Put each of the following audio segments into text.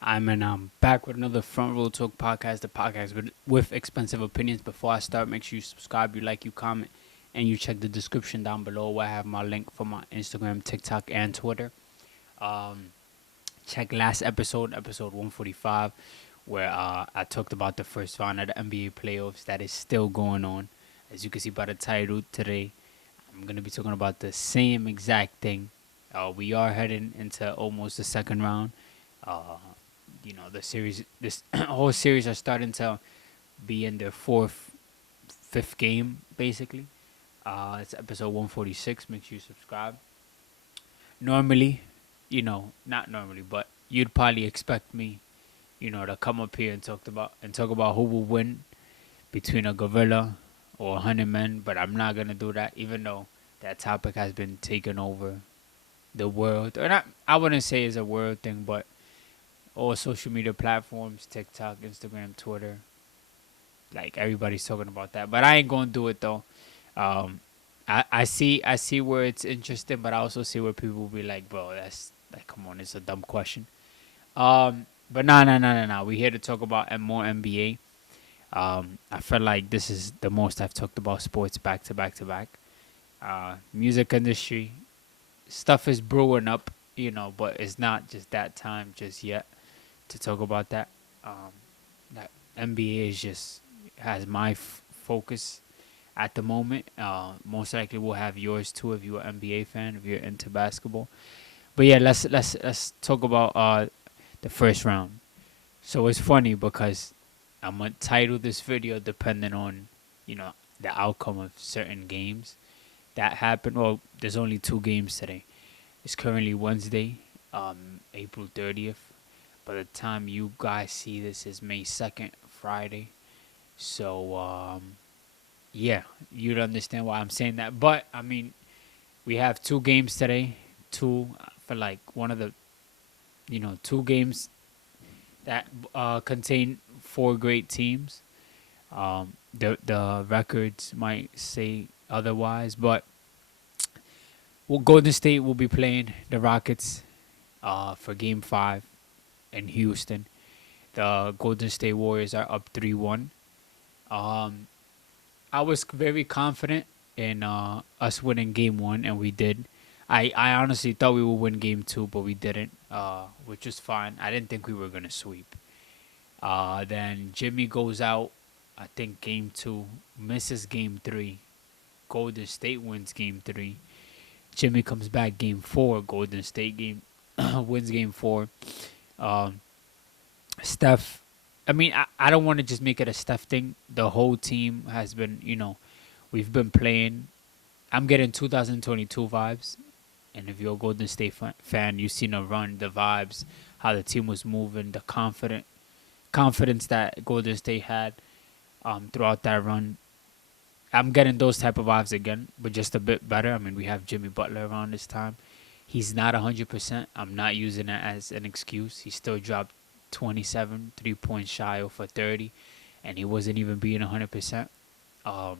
I'm back with another Front Row Talk podcast, the podcast with expensive opinions. Before I start, make sure you subscribe, you like, you comment, and you check the description down below where I have my link for my Instagram, TikTok, and Twitter. Um, Check last episode, episode 145, where I talked about the first round of the NBA playoffs that is still going on. As you can see by the title today, I'm going to be talking about the same exact thing. We are heading into almost the second round. Uh, the series, this whole series are starting to be in their fourth, fifth game, basically. It's episode 146. Make sure you subscribe. Normally, not normally, but you'd probably expect me, to come up here and talk about who will win between a gorilla or 100 men. But I'm not gonna do that, even though that topic has been taking over the world. Or not, I wouldn't say it's a world thing, but all social media platforms, TikTok, Instagram, Twitter, like everybody's talking about that. But I ain't gonna do it though. Um, I see where it's interesting, but I also see where people will be like, bro, that's like, come on, it's a dumb question. But no. We here to talk about and more NBA. I feel like this is the most I've talked about sports back to back to back. Music industry stuff is brewing up, but it's not just that time just yet to talk about that. Um, that NBA is just has my focus at the moment. Most likely we'll have yours too if you're an NBA fan, if you're into basketball. But yeah, let's talk about the first round. So it's funny because I'm gonna title this video depending on the outcome of certain games that happened. Well, there's only two games today. It's currently Wednesday, April 30th. By the time you guys see this, is May 2nd, Friday. So yeah, you'd understand why I'm saying that. But I mean, we have two games today. Two for like one of the two games that contain four great teams. The records might say otherwise, but Golden State will be playing the Rockets for Game 5 in Houston. The Golden State Warriors are up 3-1. Um, I was very confident in us winning Game 1, and we did. I honestly thought we would win Game 2, but we didn't, which is fine. I didn't think we were going to sweep. Then Jimmy goes out, I think Game 2, misses Game 3. Golden State wins Game 3. Jimmy comes back Game 4. Golden State wins Game 4. Um, Steph, I mean, I don't want to just make it a Steph thing. The whole team has been, we've been playing. I'm getting 2022 vibes. And if you're a Golden State fan, you've seen a run, the vibes, how the team was moving, the confidence that Golden State had throughout that run. I'm getting those type of vibes again, but just a bit better. I mean, we have Jimmy Butler around this time. He's not 100%. I'm not using it as an excuse. He still dropped 27, 3 points shy of a 30, and he wasn't even being 100%. Um,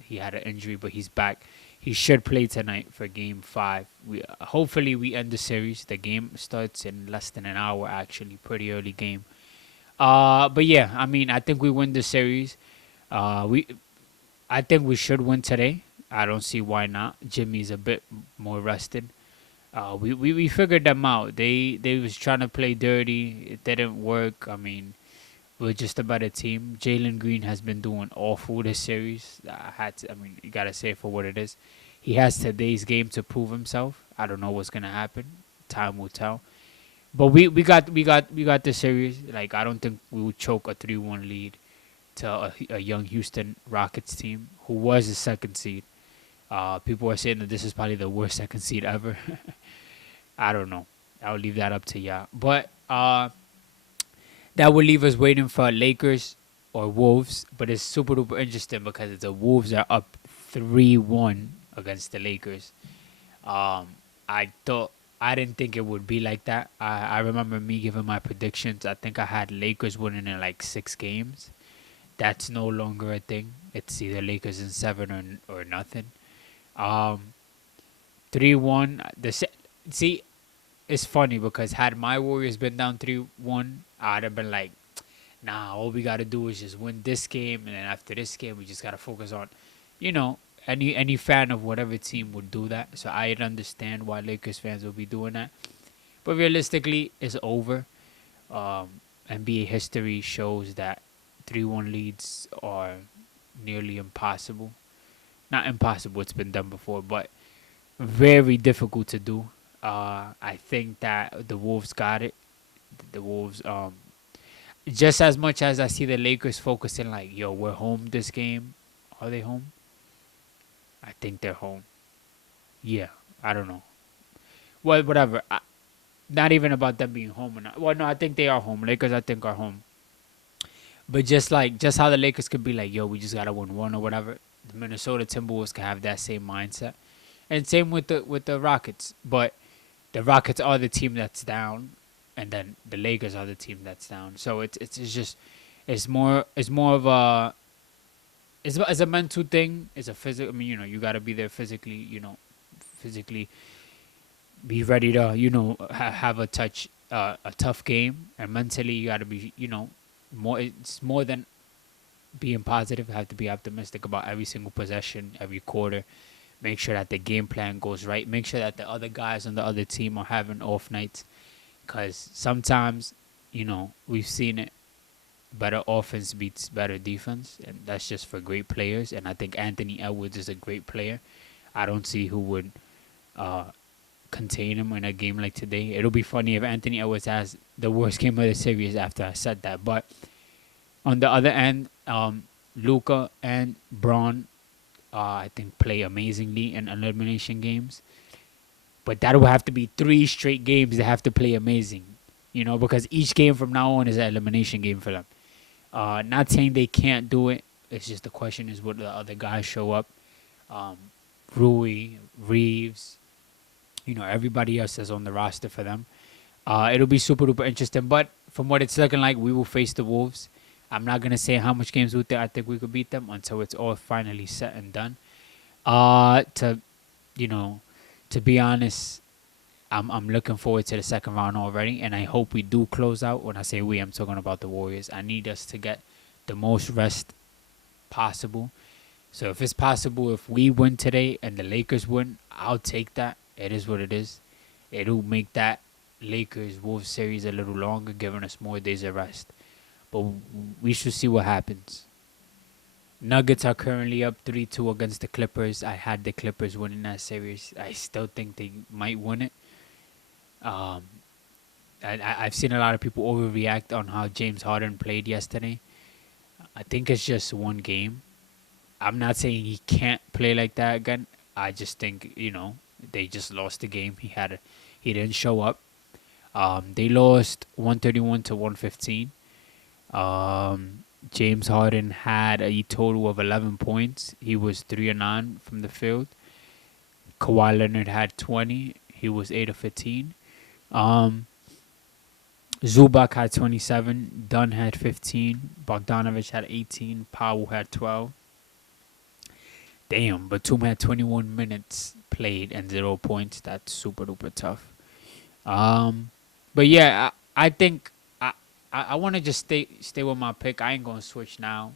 he had an injury, but he's back. He should play tonight for Game 5. Hopefully we end the series. The game starts in less than an hour, actually, pretty early game. But yeah, I mean, I think we win the series. We I think we should win today. I don't see why not. Jimmy's a bit more rested. We figured them out. They was trying to play dirty. It didn't work. I mean, we're just a better team. Jalen Green has been doing awful this series. I mean, you gotta say it for what it is. He has today's game to prove himself. I don't know what's gonna happen. Time will tell. But we got the series. Like, I don't think we would choke a 3-1 lead to a young Houston Rockets team who was the second seed. People are saying that this is probably the worst second seed ever. I don't know. I'll leave that up to y'all. But that will leave us waiting for Lakers or Wolves. But it's super duper interesting because the Wolves are up 3-1 against the Lakers. I thought I didn't think it would be like that. I remember me giving my predictions. I think I had Lakers winning in like 6 games. That's no longer a thing. It's either Lakers in 7 or nothing. Um, 3-1. See, it's funny because had my Warriors been down 3-1, I'd have been like, nah, all we gotta do is just win this game, and then after this game, we just gotta focus on, you know, any fan of whatever team would do that. So I'd understand why Lakers fans will be doing that. But realistically, it's over. NBA history shows that 3-1 leads are nearly impossible. Not impossible; it's been done before, but very difficult to do. I think that the Wolves got it. The Wolves, just as much as I see the Lakers focusing like, yo, we're home this game. Are they home? I think they're home. Yeah, I don't know. Well, whatever. Not even about them being home or not. Well, no, I think they are home. Lakers, I think, are home. But just how the Lakers could be like, yo, we just gotta win one or whatever. The Minnesota Timberwolves can have that same mindset, and same with the Rockets. But the Rockets are the team that's down, and then the Lakers are the team that's down. So it's just it's more of a it's a mental thing. It's a physical. I mean, you gotta be there physically. Physically be ready to have a tough game, and mentally you gotta be more. It's more than being positive. You have to be optimistic about every single possession, every quarter. Make sure that the game plan goes right. Make sure that the other guys on the other team are having off nights. Because sometimes, we've seen it. Better offense beats better defense. And that's just for great players. And I think Anthony Edwards is a great player. I don't see who would contain him in a game like today. It'll be funny if Anthony Edwards has the worst game of the series after I said that. But on the other end, Luka and Braun, I think, play amazingly in elimination games. But that will have to be 3 straight games that have to play amazing, because each game from now on is an elimination game for them. Not saying they can't do it. It's just the question is would the other guys show up? Rui, Reeves, everybody else that's on the roster for them. It'll be super duper interesting. But from what it's looking like, we will face the Wolves. I'm not gonna say how much games I think we could beat them until it's all finally set and done. To to be honest, I'm looking forward to the second round already, and I hope we do close out. When I say we, I'm talking about the Warriors. I need us to get the most rest possible. So if it's possible, if we win today and the Lakers win, I'll take that. It is what it is. It'll make that Lakers-Wolves series a little longer, giving us more days of rest. But we should see what happens. Nuggets are currently up 3-2 against the Clippers. I had the Clippers winning that series. I still think they might win it. I've seen a lot of people overreact on how James Harden played yesterday. I think it's just one game. I'm not saying he can't play like that again. I just think, they just lost the game. He didn't show up. They lost 131 to 115. James Harden had a total of 11 points. He was 3-9 from the field. Kawhi Leonard had 20. He was 8 of 15. Zubac had 27. Dunn had 15. Bogdanovich had 18. Powell had 12. Damn, Batum had 21 minutes played and 0 points. That's super duper tough. But yeah, I think I want to just stay with my pick. I ain't gonna switch now.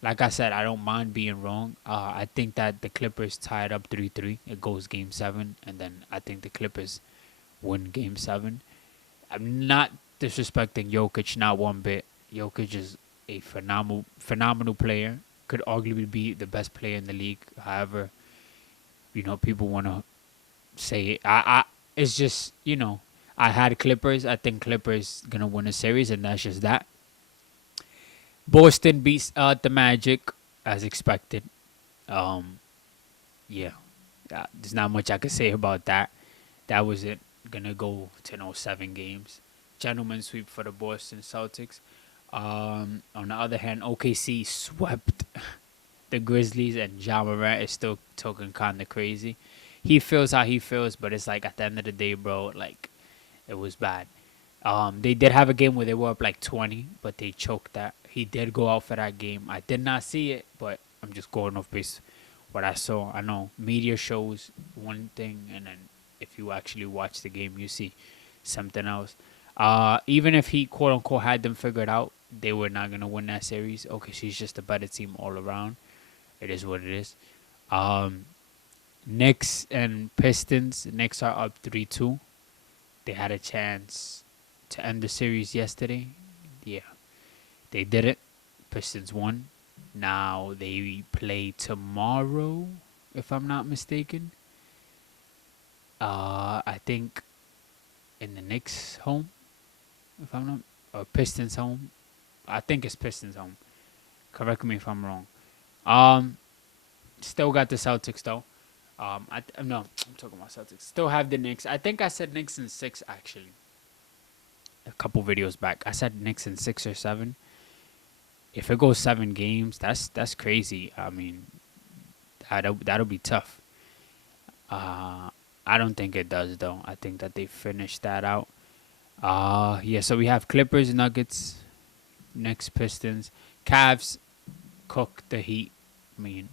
Like I said, I don't mind being wrong. I think that the Clippers tied up 3-3. It goes Game 7, and then I think the Clippers win Game 7. I'm not disrespecting Jokic, not one bit. Jokic is a phenomenal player. Could arguably be the best player in the league. However, people want to say it. It's just, I had Clippers. I think Clippers going to win a series, and that's just that. Boston beats the Magic, as expected. Yeah. There's not much I could say about that. That was it. Going to go to 7 games. Gentleman sweep for the Boston Celtics. On the other hand, OKC swept the Grizzlies, and Ja Morant is still talking kind of crazy. He feels how he feels, but it's like at the end of the day, bro, like it was bad. They did have a game where they were up like 20, but they choked that. He did go out for that game. I did not see it, but I'm just going off based what I saw. I know media shows one thing, and then if you actually watch the game, you see something else. Even if he quote unquote had them figured out, they were not gonna win that series. Okay, she's just a better team all around. It is what it is. Um, Knicks and Pistons. Knicks are up 3-2. They had a chance to end the series yesterday. Yeah, they did it. Pistons won. Now they play tomorrow, if I'm not mistaken. I think in the Knicks home, if I'm not, or Pistons home. I think it's Pistons home. Correct me if I'm wrong. Um, Still got the Celtics though. No, I'm talking about Celtics. Still have the Knicks. I think I said Knicks in 6 actually. A couple videos back, I said Knicks in 6 or 7. If it goes 7 games, that's crazy. I mean, that'll be tough. I don't think it does though. I think that they finished that out. Yeah. So we have Clippers, Nuggets, Knicks, Pistons, Cavs, cook the Heat. I mean,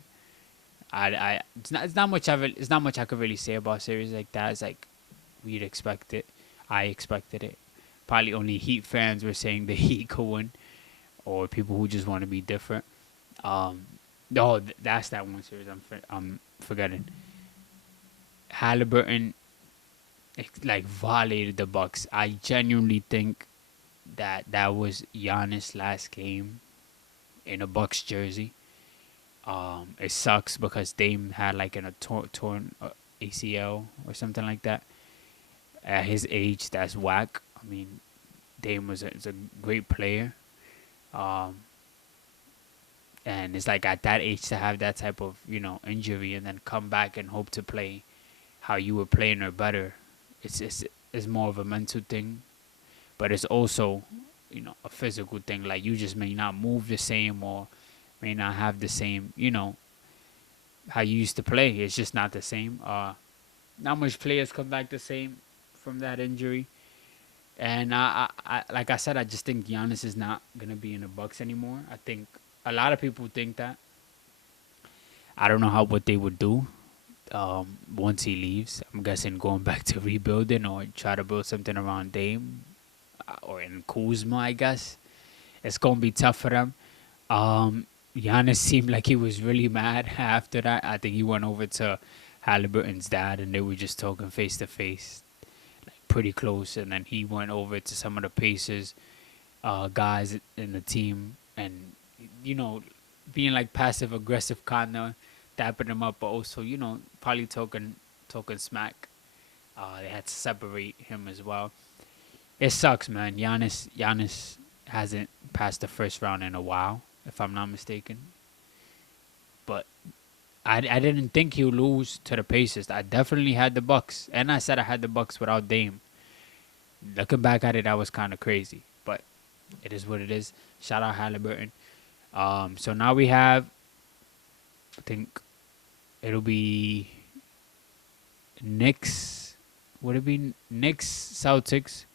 it's not much of it. It's not much I could really say about series like that. It's like we'd expect it. I expected it. Probably only Heat fans were saying the Heat could win, or people who just want to be different. No, that's that one series. I'm forgetting. Halliburton like violated the Bucks. I genuinely think that was Giannis' last game in a Bucks jersey. It sucks because Dame had like a torn ACL or something like that. At his age, that's whack. I mean, Dame is a great player. Um, and it's like at that age to have that type of injury and then come back and hope to play how you were playing or better. It's more of a mental thing, but it's also a physical thing. Like you just may not move the same or may not have the same how you used to play. It's just not the same. Not much players come back the same from that injury. And I like I said, I just think Giannis is not gonna be in the Bucks anymore. I think a lot of people think that. I don't know what they would do once he leaves. I'm guessing going back to rebuilding or try to build something around Dame or in Kuzma. I guess it's gonna be tough for them. Giannis seemed like he was really mad after that. I think he went over to Halliburton's dad and they were just talking face to face, pretty close, and then he went over to some of the Pacers guys in the team, and being like passive aggressive, kind of dapping him up, but also probably talking smack. They had to separate him as well. It sucks, man. Giannis hasn't passed the first round in a while, if I'm not mistaken. But I didn't think he would lose to the Pacers. I definitely had the Bucks, and I said I had the Bucks without Dame. Looking back at it, that was kind of crazy, but it is what it is. Shout out Halliburton. So now we have, I think it'll be Knicks. Would it be Knicks, Celtics,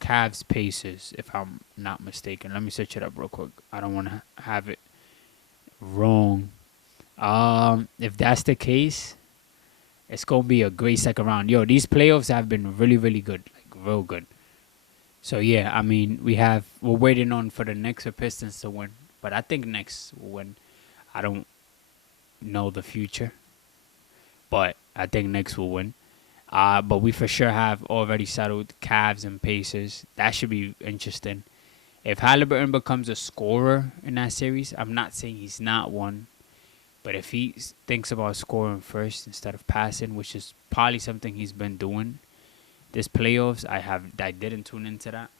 Cavs, Pacers, if I'm not mistaken. Let me search it up real quick. I don't want to have it wrong. If that's the case, it's gonna be a great second round. Yo, these playoffs have been really, really good, like real good. So yeah, I mean, we're waiting on for the Knicks or Pistons to win, but I think Knicks will win. I don't know the future, but I think Knicks will win. But we for sure have already settled Cavs and Pacers. That should be interesting. If Halliburton becomes a scorer in that series, I'm not saying he's not one. But if he thinks about scoring first instead of passing, which is probably something he's been doing this playoffs, I didn't tune into that.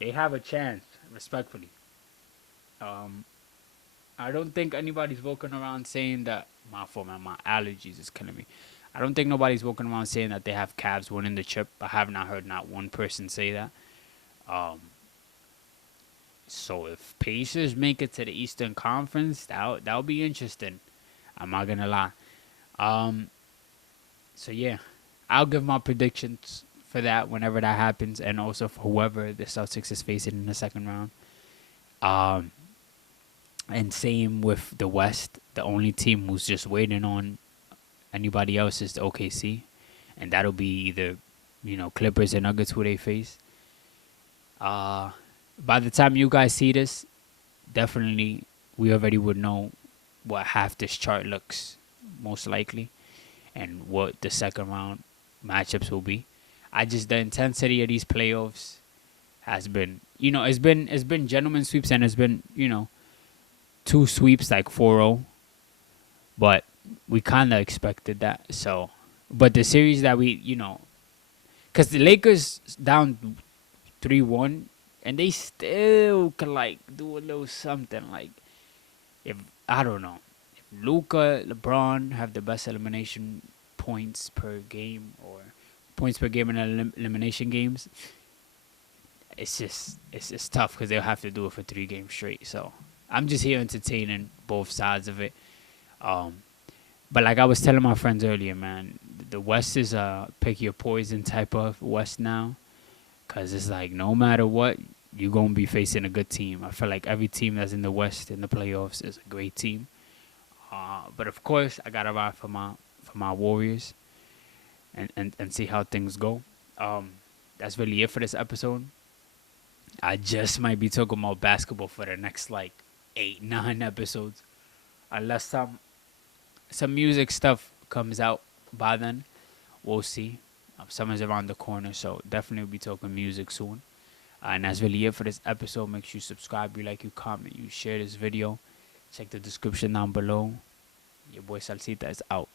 They have a chance, respectfully. I don't think anybody's walking around saying that. My fault, man. My allergies is killing me. I don't think nobody's walking around saying that they have Cavs winning the chip. I have not heard not one person say that. So if Pacers make it to the Eastern Conference, that'll be interesting. I'm not gonna lie. So yeah, I'll give my predictions for that whenever that happens, and also for whoever the Celtics is facing in the second round. And same with the West. The only team who's just waiting on anybody else is the OKC, and that'll be either Clippers and Nuggets who they face. By the time you guys see this, definitely we already would know what half this chart looks most likely and what the second round matchups will be. The intensity of these playoffs has been, it's been gentlemen sweeps and it's been, two sweeps like 4-0, but we kind of expected that. So, but the series that because the Lakers down 3-1 and they still can like do a little something. Like, if I don't know, if Luka, LeBron have the best elimination points per game or points per game in elimination games, it's tough because they'll have to do it for 3 games straight. So I'm just here entertaining both sides of it. But like I was telling my friends earlier, man, the West is a pick your poison type of West now, because it's like no matter what, you're going to be facing a good team. I feel like every team that's in the West in the playoffs is a great team. But of course, I got to ride for my Warriors and see how things go. That's really it for this episode. I just might be talking about basketball for the next like 8-9 episodes, unless some music stuff comes out by then. We'll see. Summer's around the corner, so definitely be talking music soon. And that's really it for this episode. Make sure you subscribe, you like, you comment, you share this video. Check the description down below. Your boy Salcita is out.